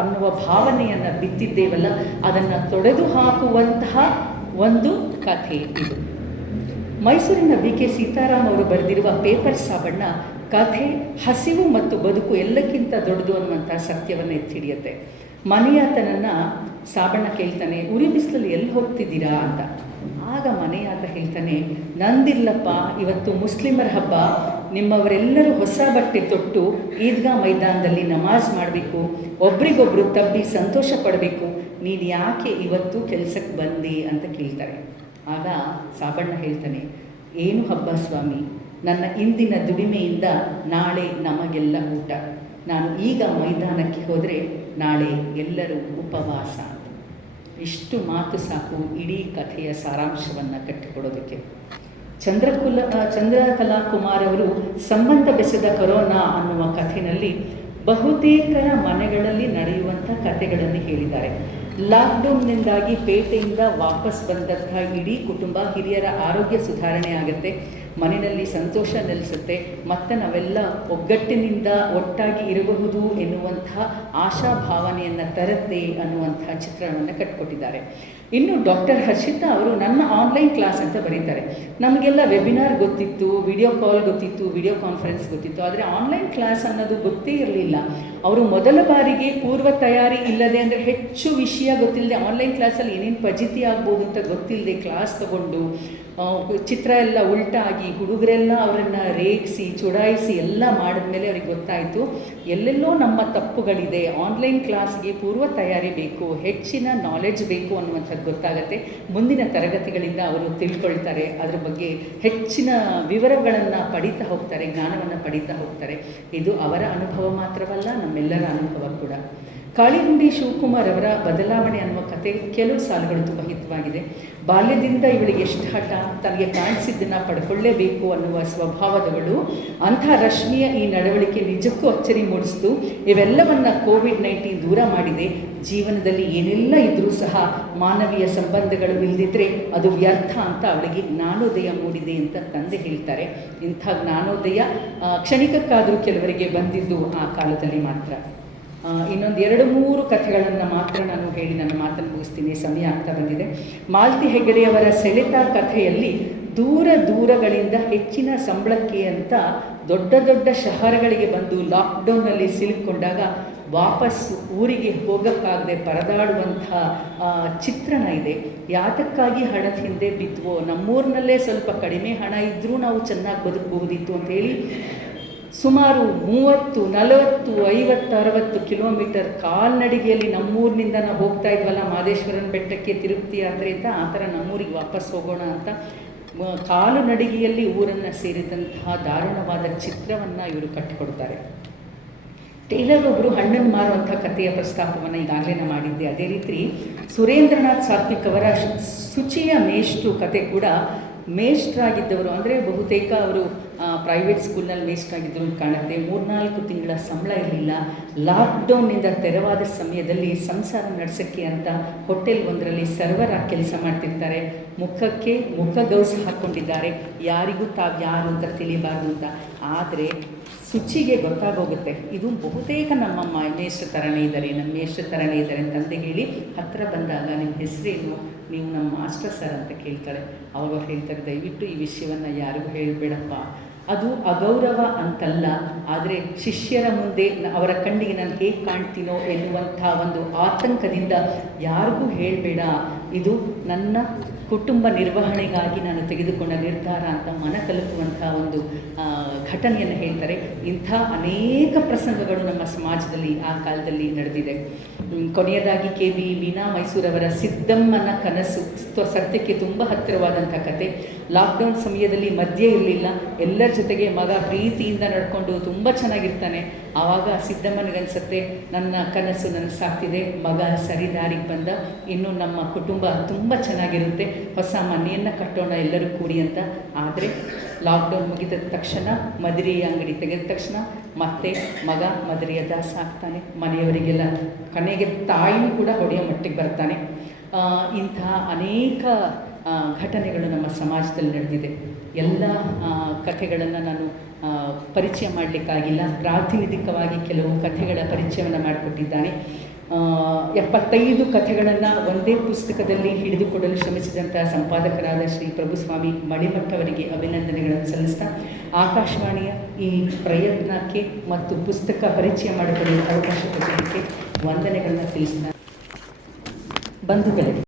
ಅನ್ನುವ ಭಾವನೆಯನ್ನು ಬಿತ್ತಿದ್ದೇವಲ್ಲ, ಅದನ್ನು ತೊಡೆದು ಹಾಕುವಂತಹ ಒಂದು ಕಥೆ ಇದು. ಮೈಸೂರಿನ BK ಸೀತಾರಾಮ್ ಅವರು ಬರೆದಿರುವ ಪೇಪರ್ ಸಾಬಣ್ಣ ಕಥೆ ಹಸಿವು ಮತ್ತು ಬದುಕು ಎಲ್ಲಕ್ಕಿಂತ ದೊಡ್ಡದು ಅನ್ನುವಂಥ ಸತ್ಯವನ್ನು ಎತ್ತಿಡಿಯುತ್ತೆ. ಮನೆಯಾತನನ್ನು ಸಾಬಣ್ಣ ಕೇಳ್ತಾನೆ, ಉರಿ ಬಿಸಿಲಲ್ಲಿ ಎಲ್ಲಿ ಹೋಗ್ತಿದ್ದೀರಾ ಅಂತ. ಆಗ ಮನೆಯಾತ ಹೇಳ್ತಾನೆ, ನಂದಿಲ್ಲಪ್ಪ, ಇವತ್ತು ಮುಸ್ಲಿಮರ ಹಬ್ಬ, ನಿಮ್ಮವರೆಲ್ಲರೂ ಹೊಸ ಬಟ್ಟೆ ತೊಟ್ಟು ಈದ್ಗಾ ಮೈದಾನದಲ್ಲಿ ನಮಾಜ್ ಮಾಡಬೇಕು, ಒಬ್ರಿಗೊಬ್ರು ತಬ್ಬಿ ಸಂತೋಷ ಪಡಬೇಕು, ನೀನು ಯಾಕೆ ಇವತ್ತು ಕೆಲಸಕ್ಕೆ ಬಂದೆ ಅಂತ ಕೇಳ್ತಾರೆ. ಆಗ ಸಾಬಣ್ಣ ಹೇಳ್ತಾನೆ, ಏನು ಹಬ್ಬ ಸ್ವಾಮಿ, ನನ್ನ ಇಂದಿನ ದುಡಿಮೆಯಿಂದ ನಾಳೆ ನಮಗೆಲ್ಲ ಊಟ, ನಾನು ಈಗ ಮೈದಾನಕ್ಕೆ ಹೋದರೆ ನಾಳೆ ಎಲ್ಲರೂ ಉಪವಾಸ. ಇಷ್ಟು ಮಾತು ಸಾಕು ಇಡೀ ಕಥೆಯ ಸಾರಾಂಶವನ್ನು ಕಟ್ಟಿಕೊಡೋದಕ್ಕೆ. ಚಂದ್ರಕಲಾ ಕುಮಾರ್ ಅವರು ಸಂಬಂಧ ಬೆಸೆದ ಕೊರೋನಾ ಅನ್ನುವ ಕಥೆಯಲ್ಲಿ ಬಹುತೇಕರ ಮನೆಗಳಲ್ಲಿ ನಡೆಯುವಂಥ ಕಥೆಗಳನ್ನು ಹೇಳಿದ್ದಾರೆ. ಲಾಕ್ಡೌನ್ನಿಂದಾಗಿ ಪೇಟೆಯಿಂದ ವಾಪಸ್ ಬಂದಂಥ ಇಡೀ ಕುಟುಂಬ ಹಿರಿಯರ ಆರೋಗ್ಯ ಸುಧಾರಣೆ ಆಗುತ್ತೆ, ಮನೆಯಲ್ಲಿ ಸಂತೋಷ ನೆಲೆಸುತ್ತೆ, ಮತ್ತು ನಾವೆಲ್ಲ ಒಗ್ಗಟ್ಟಿನಿಂದ ಒಟ್ಟಾಗಿ ಇರಬಹುದು ಎನ್ನುವಂಥ ಆಶಾಭಾವನೆಯನ್ನು ತರುತ್ತೆ ಅನ್ನುವಂಥ ಚಿತ್ರಣವನ್ನು ಕಟ್ಟಿಕೊಟ್ಟಿದ್ದಾರೆ. ಇನ್ನು ಡಾಕ್ಟರ್ ಹರ್ಷಿತಾ ಅವರು ನನ್ನ ಆನ್ಲೈನ್ ಕ್ಲಾಸ್ ಅಂತ ಬರೀತಾರೆ. ನಮಗೆಲ್ಲ ವೆಬಿನಾರ್ ಗೊತ್ತಿತ್ತು, ವಿಡಿಯೋ ಕಾಲ್ ಗೊತ್ತಿತ್ತು, ವಿಡಿಯೋ ಕಾನ್ಫರೆನ್ಸ್ ಗೊತ್ತಿತ್ತು, ಆದರೆ ಆನ್ಲೈನ್ ಕ್ಲಾಸ್ ಅನ್ನೋದು ಗೊತ್ತೇ ಇರಲಿಲ್ಲ. ಅವರು ಮೊದಲ ಬಾರಿಗೆ ಪೂರ್ವ ತಯಾರಿ ಇಲ್ಲದೆ, ಅಂದರೆ ಹೆಚ್ಚು ವಿಷಯ ಗೊತ್ತಿಲ್ಲದೆ, ಆನ್ಲೈನ್ ಕ್ಲಾಸಲ್ಲಿ ಏನೇನು ಫಜೀತಿ ಆಗ್ಬೋದು ಅಂತ ಗೊತ್ತಿಲ್ಲದೆ ಕ್ಲಾಸ್ ತಗೊಂಡು ಚಿತ್ರ ಎಲ್ಲ ಉಲ್ಟಾಗಿ ಹುಡುಗರೆಲ್ಲ ಅವರನ್ನು ರೇಗಿಸಿ ಚುಡಾಯಿಸಿ ಎಲ್ಲ ಮಾಡಿದ್ಮೇಲೆ ಅವ್ರಿಗೆ ಗೊತ್ತಾಯಿತು ಎಲ್ಲೆಲ್ಲೋ ನಮ್ಮ ತಪ್ಪುಗಳಿದೆ, ಆನ್ಲೈನ್ ಕ್ಲಾಸ್ಗೆ ಪೂರ್ವ ತಯಾರಿ ಬೇಕು, ಹೆಚ್ಚಿನ ನಾಲೆಡ್ಜ್ ಬೇಕು ಅನ್ನುವಂಥದ್ದು ಗೊತ್ತಾಗುತ್ತೆ. ಮುಂದಿನ ತರಗತಿಗಳಿಂದ ಅವರು ತಿಳ್ಕೊಳ್ತಾರೆ, ಅದರ ಬಗ್ಗೆ ಹೆಚ್ಚಿನ ವಿವರಗಳನ್ನು ಪಡೀತಾ ಹೋಗ್ತಾರೆ, ಜ್ಞಾನವನ್ನು ಪಡೀತಾ ಹೋಗ್ತಾರೆ. ಇದು ಅವರ ಅನುಭವ ಮಾತ್ರವಲ್ಲ, ನಮ್ಮೆಲ್ಲರ ಅನುಭವ ಕೂಡ. ಕಾಳಿಗುಂಡಿ ಶಿವಕುಮಾರ್ ಅವರ ಬದಲಾವಣೆ ಅನ್ನುವ ಕತೆ ಕೆಲವು ಸಾಲುಗಳು ತುಂಬ ಹಿತವಾಗಿದೆ. ಬಾಲ್ಯದಿಂದ ಇವಳಿಗೆ ಎಷ್ಟು ಹಠ, ತನಗೆ ಕಾಣಿಸಿದ್ದನ್ನು ಪಡ್ಕೊಳ್ಳೇಬೇಕು ಅನ್ನುವ ಸ್ವಭಾವದಗಳು. ಅಂಥ ರಶ್ಮಿಯ ಈ ನಡವಳಿಕೆ ನಿಜಕ್ಕೂ ಅಚ್ಚರಿ ಮೂಡಿಸಿತು. ಇವೆಲ್ಲವನ್ನು ಕೋವಿಡ್-19 ದೂರ ಮಾಡಿದೆ. ಜೀವನದಲ್ಲಿ ಏನೆಲ್ಲ ಇದ್ದರೂ ಸಹ ಮಾನವೀಯ ಸಂಬಂಧಗಳು ಇಲ್ಲದಿದ್ದರೆ ಅದು ವ್ಯರ್ಥ ಅಂತ ಅವಳಿಗೆ ಜ್ಞಾನೋದಯ ಮೂಡಿದೆ ಅಂತ ತಂದೆ ಹೇಳ್ತಾರೆ. ಇಂಥ ಜ್ಞಾನೋದಯ ಕ್ಷಣಿಕಕ್ಕಾದರೂ ಕೆಲವರಿಗೆ ಬಂದಿದ್ದು ಆ ಕಾಲದಲ್ಲಿ ಮಾತ್ರ. ಇನ್ನೊಂದು 2-3 ಕಥೆಗಳನ್ನು ಮಾತ್ರ ನಾನು ಹೇಳಿ ನನ್ನ ಮಾತನ್ನು ಮುಗಿಸ್ತೀನಿ, ಸಮಯ ಆಗ್ತಾ ಬಂದಿದೆ. ಮಾಲತಿ ಹೆಗ್ಗಡೆಯವರ ಸೆಳೆತ ಕಥೆಯಲ್ಲಿ ದೂರಗಳಿಂದ ಹೆಚ್ಚಿನ ಸಂಬಳಕ್ಕೆ ಅಂತ ದೊಡ್ಡ ದೊಡ್ಡ ಶಹರಗಳಿಗೆ ಬಂದು ಲಾಕ್ಡೌನ್ನಲ್ಲಿ ಸಿಲುಕೊಂಡಾಗ ವಾಪಸ್ ಊರಿಗೆ ಹೋಗೋಕ್ಕಾಗದೆ ಪರದಾಡುವಂಥ ಚಿತ್ರಣ ಇದೆ. ಯಾತಕ್ಕಾಗಿ ಹಣದ ಹಿಂದೆ ಬಿದ್ವೋ, ನಮ್ಮೂರಿನಲ್ಲೇ ಸ್ವಲ್ಪ ಕಡಿಮೆ ಹಣ ಇದ್ದರೂ ನಾವು ಚೆನ್ನಾಗಿ ಬದುಕಬಹುದಿತ್ತು ಅಂಥೇಳಿ ಸುಮಾರು 30, 40, 50, 60 ಕಿಲೋಮೀಟರ್ ಕಾಲ್ನಡಿಗೆಯಲ್ಲಿ ನಮ್ಮೂರಿನಿಂದ ನಾವು ಹೋಗ್ತಾ ಇದ್ವಲ್ಲ ಮಾದೇಶ್ವರನ ಬೆಟ್ಟಕ್ಕೆ ತಿರುಪತಿ ಯಾತ್ರೆ ಅಂತ, ಆ ಥರ ನಮ್ಮೂರಿಗೆ ವಾಪಸ್ ಹೋಗೋಣ ಅಂತ ಕಾಲು ನಡಿಗೆಯಲ್ಲಿ ಊರನ್ನು ಸೇರಿದಂತಹ ದಾರುಣವಾದ ಚಿತ್ರವನ್ನು ಇವರು ಕಟ್ಟಿಕೊಡ್ತಾರೆ. ಟೇಲರ್ ಒಬ್ಬರು ಹಣ್ಣನ್ನು ಮಾರುವಂಥ ಕಥೆಯ ಪ್ರಸ್ತಾಪವನ್ನು ಈಗಾಗಲೇ ನಾನು ಮಾಡಿದ್ದೆ. ಅದೇ ರೀತಿ ಸುರೇಂದ್ರನಾಥ್ ಸಾತ್ವಿಕ್ ಅವರ ಶುಚಿಯ ಮೇಷ್ಟ್ರು ಕತೆ ಕೂಡ ಮೇಷ್ಟ್ರಾಗಿದ್ದವರು, ಅಂದರೆ ಬಹುತೇಕ ಅವರು ಪ್ರೈವೇಟ್ ಸ್ಕೂಲ್ನಲ್ಲಿ ಮೇಷ್ಟ್ರಾಗಿದ್ದರು ಅಂತ ಕಾಣುತ್ತೆ. 3-4 ತಿಂಗಳ ಸಂಬಳ ಇರಲಿಲ್ಲ. ಲಾಕ್ಡೌನ್ನಿಂದ ತೆರವಾದ ಸಮಯದಲ್ಲಿ ಸಂಸಾರ ನಡೆಸೋಕ್ಕೆ ಅಂತ ಹೋಟೆಲ್ ಒಂದರಲ್ಲಿ ಸರ್ವರ್ ಆಗಿ ಕೆಲಸ ಮಾಡ್ತಿರ್ತಾರೆ. ಮುಖಕ್ಕೆ ಗೌಸ್ ಹಾಕ್ಕೊಂಡಿದ್ದಾರೆ, ಯಾರಿಗೂ ತಾವು ಯಾರು ಅಂತ ತಿಳಿಬಾರ್ದು ಅಂತ. ಆದರೆ ಶುಚಿಗೆ ಗೊತ್ತಾಗೋಗುತ್ತೆ, ಇದು ಬಹುತೇಕ ನಮ್ಮ ಮೇಷ್ಟ್ರ ಥರನೇ ಇದ್ದಾರೆ, ನಮ್ಮ ಮೇಷ್ಟ್ರ ಥರನೇ ಇದ್ದಾರೆ ಅಂತಂದು ಹೇಳಿ ಹತ್ತಿರ ಬಂದಾಗ ನಿಮ್ಮ ಹೆಸರೇನು, ನೀವು ನಮ್ಮ ಮಾಸ್ಟರ್ ಸರ್ ಅಂತ ಕೇಳ್ತಾಳೆ. ಅವಾಗ ಹೇಳ್ತಾರೆ, ದಯವಿಟ್ಟು ಈ ವಿಷಯವನ್ನು ಯಾರಿಗೂ ಹೇಳಬೇಡಪ್ಪ, ಅದು ಅಗೌರವ ಅಂತಲ್ಲ, ಆದರೆ ಶಿಷ್ಯರ ಮುಂದೆ ಅವರ ಕಣ್ಣಿಗೆ ನಾನು ಹೇಗೆ ಕಾಣ್ತೀನೋ ಎನ್ನುವಂಥ ಒಂದು ಆತಂಕದಿಂದ ಯಾರಿಗೂ ಹೇಳಬೇಡ, ಇದು ನನ್ನ ಕುಟುಂಬ ನಿರ್ವಹಣೆಗಾಗಿ ನಾನು ತೆಗೆದುಕೊಂಡ ನಿರ್ಧಾರ ಅಂತ ಮನಕಲುಕುವಂಥ ಒಂದು ಘಟನೆಯನ್ನು ಹೇಳ್ತಾರೆ. ಇಂಥ ಅನೇಕ ಪ್ರಸಂಗಗಳು ನಮ್ಮ ಸಮಾಜದಲ್ಲಿ ಆ ಕಾಲದಲ್ಲಿ ನಡೆದಿದೆ. ಕೊನೆಯದಾಗಿ KB ಮೀನಾ ಮೈಸೂರವರ ಸಿದ್ದಮ್ಮನ ಕನಸು ಸತ್ಯಕ್ಕೆ ತುಂಬ ಹತ್ತಿರವಾದಂಥ ಕತೆ. ಲಾಕ್ಡೌನ್ ಸಮಯದಲ್ಲಿ ಮದ್ಯ ಇರಲಿಲ್ಲ, ಎಲ್ಲರ ಜೊತೆಗೆ ಮಗ ಪ್ರೀತಿಯಿಂದ ನಡ್ಕೊಂಡು ತುಂಬ ಚೆನ್ನಾಗಿರ್ತಾನೆ. ಆವಾಗ ಸಿದ್ದಮ್ಮನಿಗನ್ಸುತ್ತೆ, ನನ್ನ ಕನಸು ನನಸಾಗ್ತಿದೆ, ಮಗ ಸರಿ ದಾರಿಗೆ ಬಂದ, ಇನ್ನು ನಮ್ಮ ಕುಟುಂಬ ತುಂಬ ಚೆನ್ನಾಗಿರುತ್ತೆ, ಹೊಸ ಮನೆಯನ್ನು ಕಟ್ಟೋಣ ಎಲ್ಲರೂ ಕೂಡಿ ಅಂತ. ಆದರೆ ಲಾಕ್ಡೌನ್ ಮುಗಿದ ತಕ್ಷಣ ಮದುವೆಯ ಅಂಗಡಿ ತೆಗೆದ ತಕ್ಷಣ ಮತ್ತೆ ಮಗ ಮದುವೆಯ ದಾಸ ಆಗ್ತಾನೆ. ಮನೆಯವರಿಗೆಲ್ಲ ಕೊನೆಗೆ ತಾಯಿನೂ ಕೂಡ ಹೊಡೆಯೋ ಮಟ್ಟಿಗೆ ಬರ್ತಾನೆ. ಇಂಥ ಅನೇಕ ಘಟನೆಗಳು ನಮ್ಮ ಸಮಾಜದಲ್ಲಿ ನಡೆದಿದೆ. ಎಲ್ಲ ಕಥೆಗಳನ್ನು ನಾನು ಪರಿಚಯ ಮಾಡಲಿಕ್ಕಾಗಿಲ್ಲ. ಪ್ರಾತಿನಿಧಿಕವಾಗಿ ಕೆಲವು ಕಥೆಗಳ ಪರಿಚಯವನ್ನು ಮಾಡಿಕೊಟ್ಟಿದ್ದಾನೆ. 75 ಕಥೆಗಳನ್ನು ಒಂದೇ ಪುಸ್ತಕದಲ್ಲಿ ಹಿಡಿದುಕೊಡಲು ಶ್ರಮಿಸಿದಂಥ ಸಂಪಾದಕರಾದ ಶ್ರೀ ಪ್ರಭುಸ್ವಾಮಿ ಮಳಿಮಠ್ ಅವರಿಗೆ ಅಭಿನಂದನೆಗಳನ್ನು ಸಲ್ಲಿಸ್ತಾ, ಆಕಾಶವಾಣಿಯ ಈ ಪ್ರಯತ್ನಕ್ಕೆ ಮತ್ತು ಪುಸ್ತಕ ಪರಿಚಯ ಮಾಡಿಕೊಳ್ಳಲು ಅವಕಾಶ ಕೊಡಲಿಕ್ಕೆ ವಂದನೆಗಳನ್ನು ತಿಳಿಸಿದ ಬಂಧುಗಳೇ.